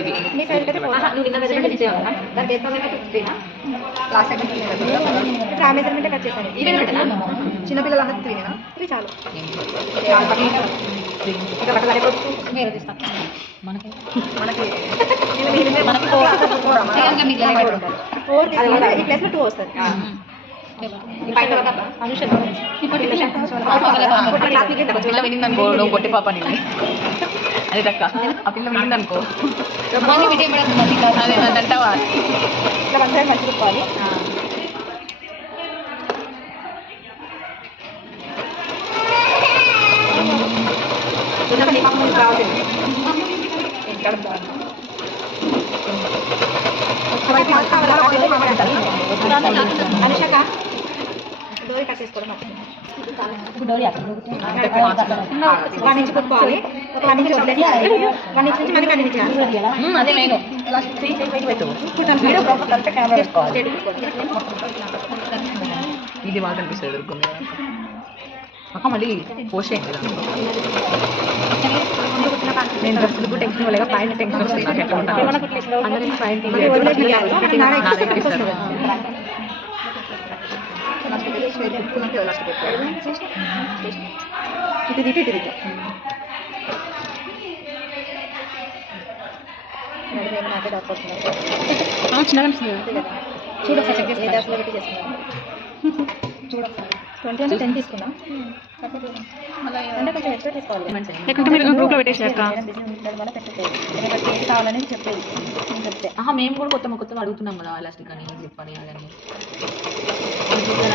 ఇది మీ సైజ్ అయితే నువ్వు నిన్న మెజర్మెంట్ ఇచ్చేవా దానికి ఎంత లాస్ట్ టైం ఇప్పుడు ఆ మెజర్మెంట్ కట్ చేశాను. ఈ మెజర్మెంటేనా చిన్నపిల్లలు అందరూ తినేనా ఇది చాలు. ఇంకా బట్టలు అయిపోతుంది నేను తీస్తాను మనకి మనకి ఈ ప్లేస్లో 2 వస్తుంది. పిల్ల వినిందనుకో నువ్వు పొట్టి పాప నిన్ను అది తక్క ఆ పిల్ల వినిందనుకో అదే అంటావా ఇట్లా వన్ సైడ్ మంచి పెట్టుకోవాలి. రావాలి అనుషక డోరీ కట్ చేసుకోవడం 1 ఇంచ్ కుట్టుకోవాలి. ఒక 1 ఇంచ్ వదిలేసి 1 ఇంచ్ నుంచి మళ్ళీ కంటిన్యూ చేయాలి. అదే నేను ఇది బాగా కనిపిస్తుంది ఎదుర్కొంది అక్క మళ్ళీ పోస్ట్ అయింది కదా నేను డ్రెస్సులు కూడా టెన్షన్ ఇవ్వలేక ప్యాంట్ టెన్షన్ వస్తుంది నాకు ఎట్లా ఉంటాను అందరూ ప్యాంట్ ఇది దిగి ఇది దిగి నాకే దాక్కొస్తున్నాయి చిన్నగా అనిపిస్తుంది చూడు ఏ దశలో పెట్టి చేస్తున్నాను చూడ 20 అంటే 10 తీసుకున్నాం అంటే కొంచెం ఎక్స్ట్రా తీసుకోవాలి. గ్రూప్లో పెట్టేసాక కావాలని చెప్పేది చెప్తే మేము కూడా కొత్త అడుగుతున్నాం కదా ఎలాస్టిక్ అని జిప్ అని అదని కదా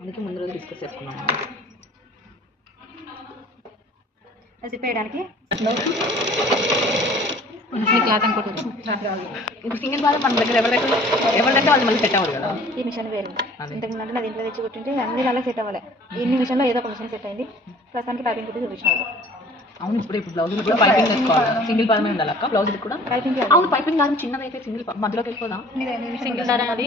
అందుకే ముందు రోజు డిస్కస్ చేసుకున్నాము. జిప్ వేయడానికి క్లాత్ అనుకుంటుంది ఇప్పుడు సింగిల్ బాగా మన దగ్గర ఎవరిదంటే వాళ్ళు మళ్ళీ సెట్ అవ్వదు కదా. ఈ మిషన్ వేరు ఇంతకుముందు అంటే నాది ఇంట్లో తెచ్చి కొట్టింటే అన్ని అలా సెట్ అవ్వాలి. ఇన్ని మిషన్లో ఏదో ఒక మిషన్ సెట్ అయింది. ప్రస్తుతానికి పైపింగ్ కుట్టి చూపించాలి. అవును ఇప్పుడు బ్లౌజ్ కూడా పైపింగ్ వేసుకోవాలి. సింగిల్ పాదమే ఉండాలి అక్క బ్లౌజ్ కూడా పైపింగ్. అవును పైపింగ్ కాదు చిన్నదైతే సింగిల్ మధ్యలోకి వెళ్ళిపోదా సింగిల్ దాని అది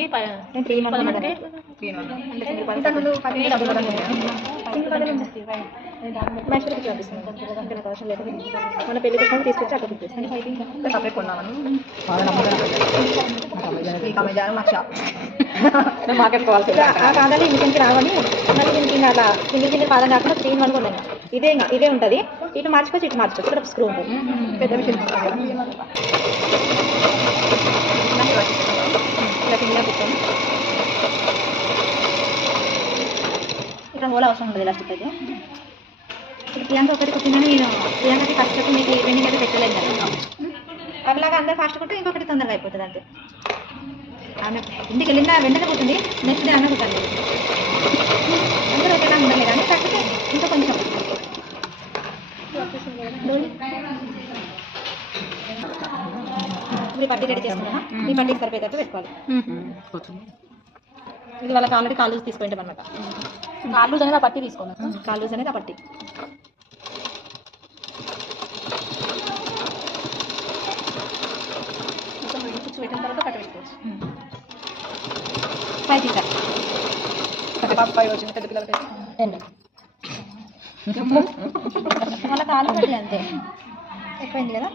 మన పెళ్లి కోసం తీసుకొచ్చి అక్కడ పెట్టేస్తాను. సపరేట్ కొన్నాను మార్కెట్ కావాల్సి కాదని మిషన్కి రావని మళ్ళీ దీనికి అలా సింగిల్ పాదం కాకుండా 3 in 1 కొన్నాను. ఇదే ఉంటుంది. ఇటు మార్చుకోవచ్చు ఇక్కడ స్క్రూ ఉంటుంది. పెద్ద మిషన్ ఇక్కడ హోల్ అవసరం ఉండదు ఎలాస్టిక్ అయితే. ఇప్పుడు ప్రియాంక ఒకటి కుట్టిందని నేను ప్రియాంకకి ఫస్ట్ మీకు ఈవెనింగ్ అయితే పెట్టలేదు కదా. అట్లాగా అందరూ ఫాస్ట్ కుట్టి ఇంకొకటి తొందరగా అయిపోతుంది అంతే. ఆమె ఇంటికి వెళ్ళిన వెంటనే కుట్టింది. నెక్స్ట్ డే అన్న కుట్టాలి. అందరూ ఒకేలా ఉండలేదు కానీ కాకపోతే ఇంకా కొంచెం ఇప్పుడు పట్టి రెడీ చేసుకున్నా. ఈ పట్టికి సరిపోయేటట్టు పెట్టుకోవాలి. ఇది వాళ్ళకి ఆల్రెడీ కాళ్ళు తీసుకుంటాం అనమాట. కాళ్ళు అనేది ఆ పట్టి తీసుకోవాలి. కాళ్ళు అనేది ఆ పట్టి పెట్టిన తర్వాత కట్ట పెట్టుకోవచ్చు. పెద్ద పిల్లలకి వాళ్ళ కాలు కట్టి అంతే ఎక్కువైంది కదా.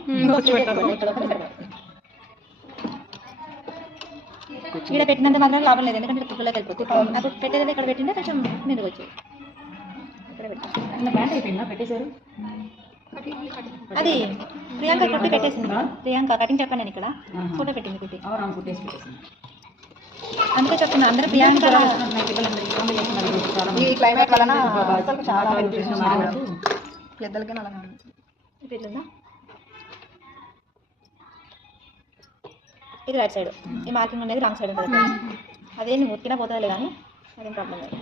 ఇక్కడ పెట్టినంత మాత్రం లాభం లేదు. ఎందుకంటే పిల్లలకి వెళ్ళిపోతుంది. అప్పుడు పెట్టేది ఇక్కడ పెట్టింటే కొంచెం నిండుగా వచ్చేది. ఇక్కడ పెట్టాను పెట్టేశారు. అది ప్రియాంక కుట్టి పెట్టేసింది. ప్రియాంక కటింగ్ చెప్పాను నేను ఇక్కడ ఫోటో పెట్టింది కుట్టి. అందుకే చెప్తున్నా అందరూ ప్రియాంక ఈ క్లైమేట్ వలన చాలా పెద్దలకి అలాగే పెళ్ళుందా. ఇది రైట్ సైడ్. ఈ మార్కింగ్ అనేది రాంగ్ సైడ్ ఉంటుంది. అదేం ఉతికినా పోతుందిలే కానీ అదేం ప్రాబ్లం లేదు.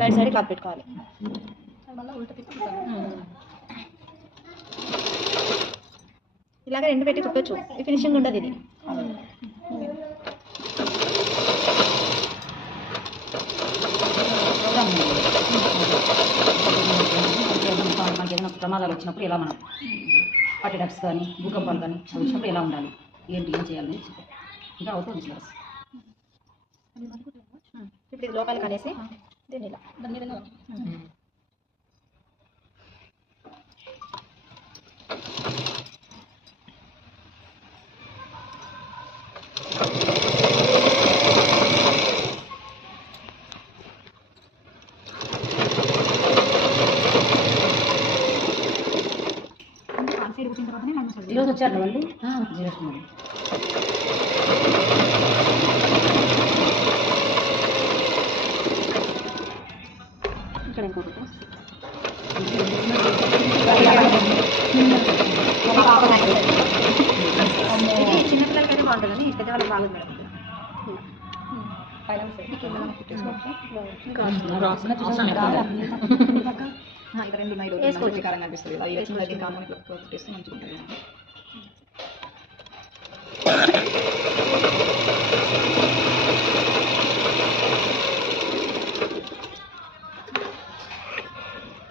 రైట్ సైడ్ క్లాత్ పెట్టుకోవాలి. ఇలాగ 2 పెట్టి కుట్టొచ్చు. ఈ ఫినిషింగ్ ఉండదు ఇది. మనకి ఏదైనా ప్రమాదాలు వచ్చినప్పుడు ఎలా మనం పట్టెడప్స్ కానీ భూకంపాలు కానీ వచ్చినప్పుడు ఎలా ఉండాలి ఏం చేయాలని ఇంకా అవుతుంది సిలబస్. ఇప్పుడు ఇది లోపలికి అనేసి దీన్ని ఇలా మీరు పుట్టిన తర్వాతనే మళ్ళీ మసాలా ఈరోజు వచ్చారు వాళ్ళు చేస్తున్నారు. ఇక్కడ ఇంకొకటి ఇది చిన్నపిల్లలకైతే బాగుంటుందని పెద్దవాళ్ళకి బాగుంది మేడం. ఇంకా 2 ఉన్నాయి రోజు వేసుకోవచ్చు. కారంగా అనిపిస్తుంది అది వేసుకున్నది కామన్ కొట్టేస్తే మంచిగా ఉంటుంది.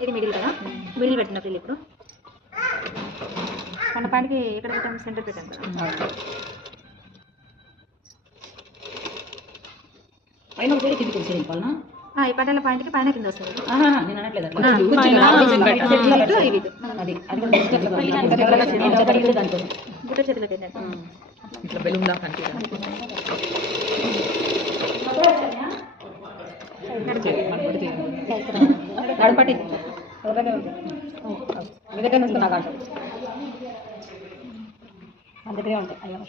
ఇది మిడిల్ కదా, మిడిల్ పెట్టిన పిల్లలు ఇప్పుడు మన పాయింట్కి ఎక్కడ పెట్టాము, సెంటర్ పెట్టాము కదా. పైన ఒకటి కిందికి వచ్చేది పాలన. ఈ పట్టాల పాయింట్కి పైన కింద వస్తుంది. నేను అనట్లేదు అట్లా. ఆ, కూర్చుని ఇవి ఇటు. అది కూడా చెప్పండి దానికోసం. గుట్ట చేతిలో పెట్టండి. ఇట్లా బెలూన్ లాగా కనిపిస్తుంది. నడపటి మిగతా నుంచి నాకు అంటారు మన దగ్గరే ఉంటాయి. అయ్యో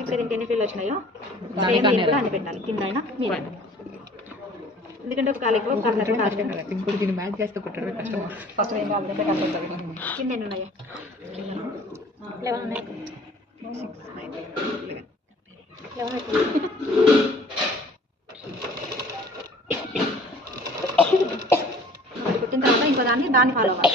ఇప్పుడు దీనికి ఎన్ని ఫీల్ వచ్చినాయో దాని సేమ్ కానీ దీనికి కూడా అన్ని పెట్టాలి, కింద అయినా మీద అయినా. ఎందుకంటే ఒక కాలు ఎక్కువ ఒక కాలు తక్కువ. ఇంకోటి దీన్ని మ్యాచ్ చేస్తే కొట్టడమే కష్టం. ఫస్ట్ ఏం కావాలి కంపల్సరీ. కింద ఎన్ని ఉన్నాయా? 11 ఉన్నాయి. 11 అయిపోయింది. ఒకటి కుట్టిన తర్వాత ఇంకో దాన్ని ఫాలో అవ్వాలి.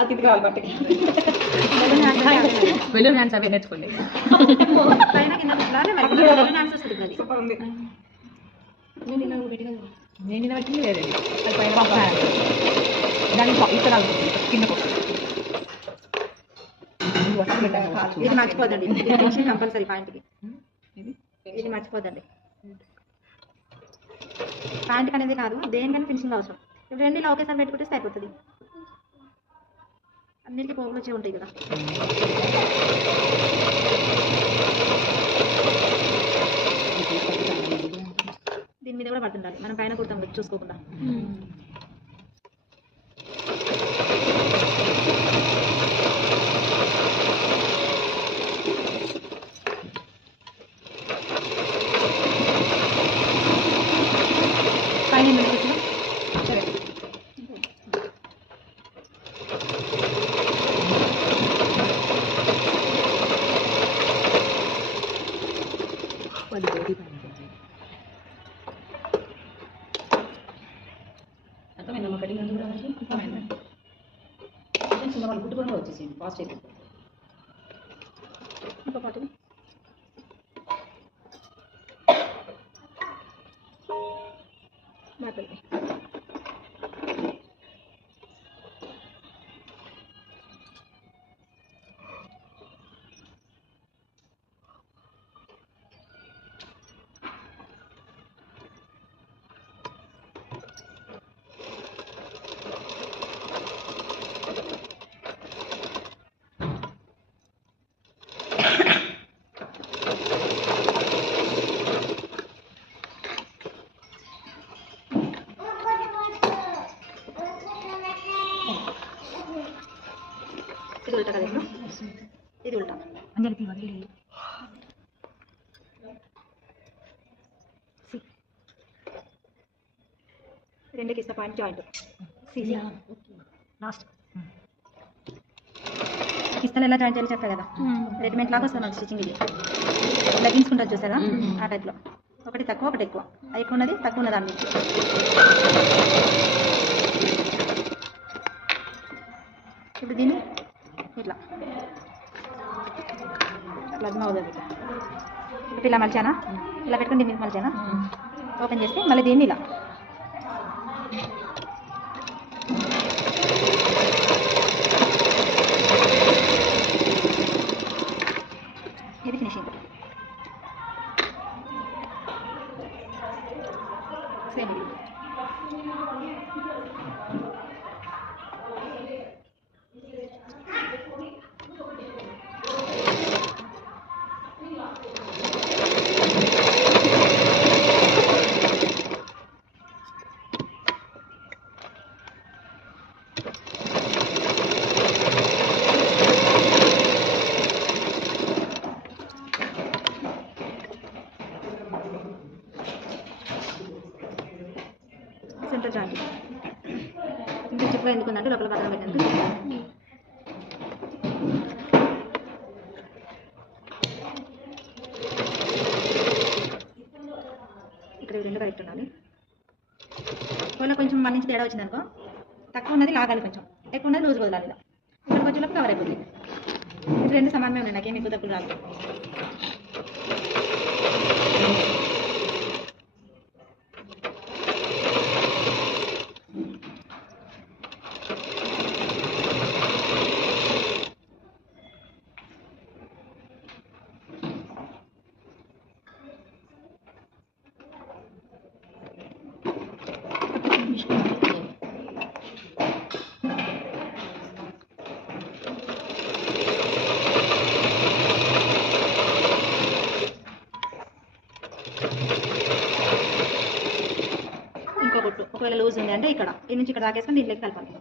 అతిథి కావాలి బట్టి బెలూన్ హ్యాండ్స్ అవి నేర్చుకోండి. పైన కింద పెట్టాలి, మరి డాన్స్ వస్తుంది అది. నేను నిన్న పెట్టింది లేదండి. అది పైన దాన్ని ఇక్కడ కింద ఇది మర్చిపోదండి, ఇది కంపల్సరీ పాయింట్కి. ఇది మర్చిపోదండి. ప్యాంట్ అనేది కాదు, దేనికైనా ఫినిషింగ్ అవసరం. ఇప్పుడు రెండు ఇలా ఒకేసారి పెట్టుకుంటే సరిపోతుంది. అన్నింటికి పోగులు వచ్చి ఉంటాయి కదా. దీని మీద కూడా పడుతుండాలి, మనం పైన కుడతాం చూసుకోకుండా. పైన సరే అర్థమైందా మా కటింగ్ ఎందుకు రావాలి? చిన్న వాళ్ళు కుట్టుకొని కూడా వచ్చేసింది ఫాస్ట్ అయిపోతుంది. ఇంకో పాటు మాట్లాడి ఇది ఉల్టా కదా, ఇది ఉల్టా. రెండుకి ఇస్తా పాయింట్ జాయింట్ లాస్ట్ ఇస్తాను. ఎలా జాయింట్ చేయాలి చెప్పా కదా, రెడీమేడ్ లాగా వస్తుంది మనకి స్టిచ్చింగ్. ఇది లెగ్గిన్స్కుంటుంది చూసారా, ఆ టైప్లో. ఒకటి తక్కువ ఒకటి ఎక్కువ, ఎక్కువ ఉన్నది తక్కువ ఉన్నది దాని నుంచి. ఇప్పుడు దీన్ని ఇట్లా అట్లా అవుతుంది. ఇప్పుడు ఇలా మలిచానా, ఇలా పెట్టుకుని దీన్ని మలిచానా, ఓపెన్ చేస్తే మళ్ళీ దీన్ని ఇలా పెట్టినట్టు లోపల బట్టలు పెట్టినట్టు. ఇక్కడ రెండు కరెక్ట్ ఉండాలి. ఒకవేళ కొంచెం మన నుంచి తేడా వచ్చిందనుకో, తక్కువ ఉన్నది లాగాలి, కొంచెం ఎక్కువ ఉన్నది లూజ్ వదలాలి. ఇలా ఇక్కడికి వచ్చేలోపు కవర్ అయిపోతుంది. ఇది రెండు సమానమే ఉన్నాయి, నాకేం ఎక్కువ తక్కువ రాదు. ఇంకో గుట్టు ఒకవేళ లూజ్ ఉంది అంటే ఇక్కడ ఈ నుంచి ఇక్కడ దాకేసుకొని దీంట్లోకి కలపాలి.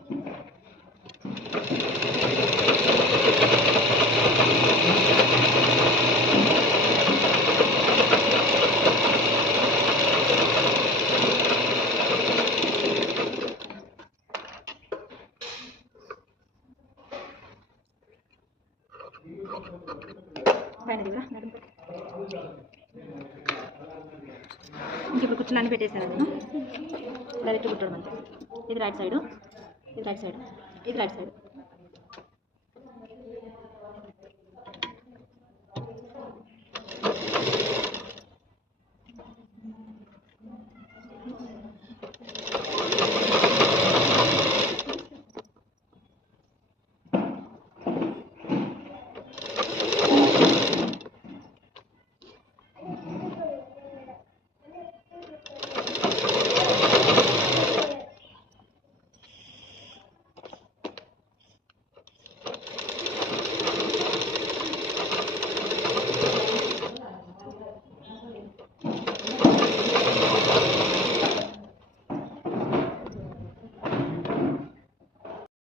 పైన దిగురా ఇంక ఇప్పుడు కూర్చుని అన్ని పెట్టేసాను నేను. డైరెక్ట్ కుట్టడం అంతే. ఇది రైట్ సైడ్, ఇది రైట్ సైడ్, ఇది రైట్ సైడ్.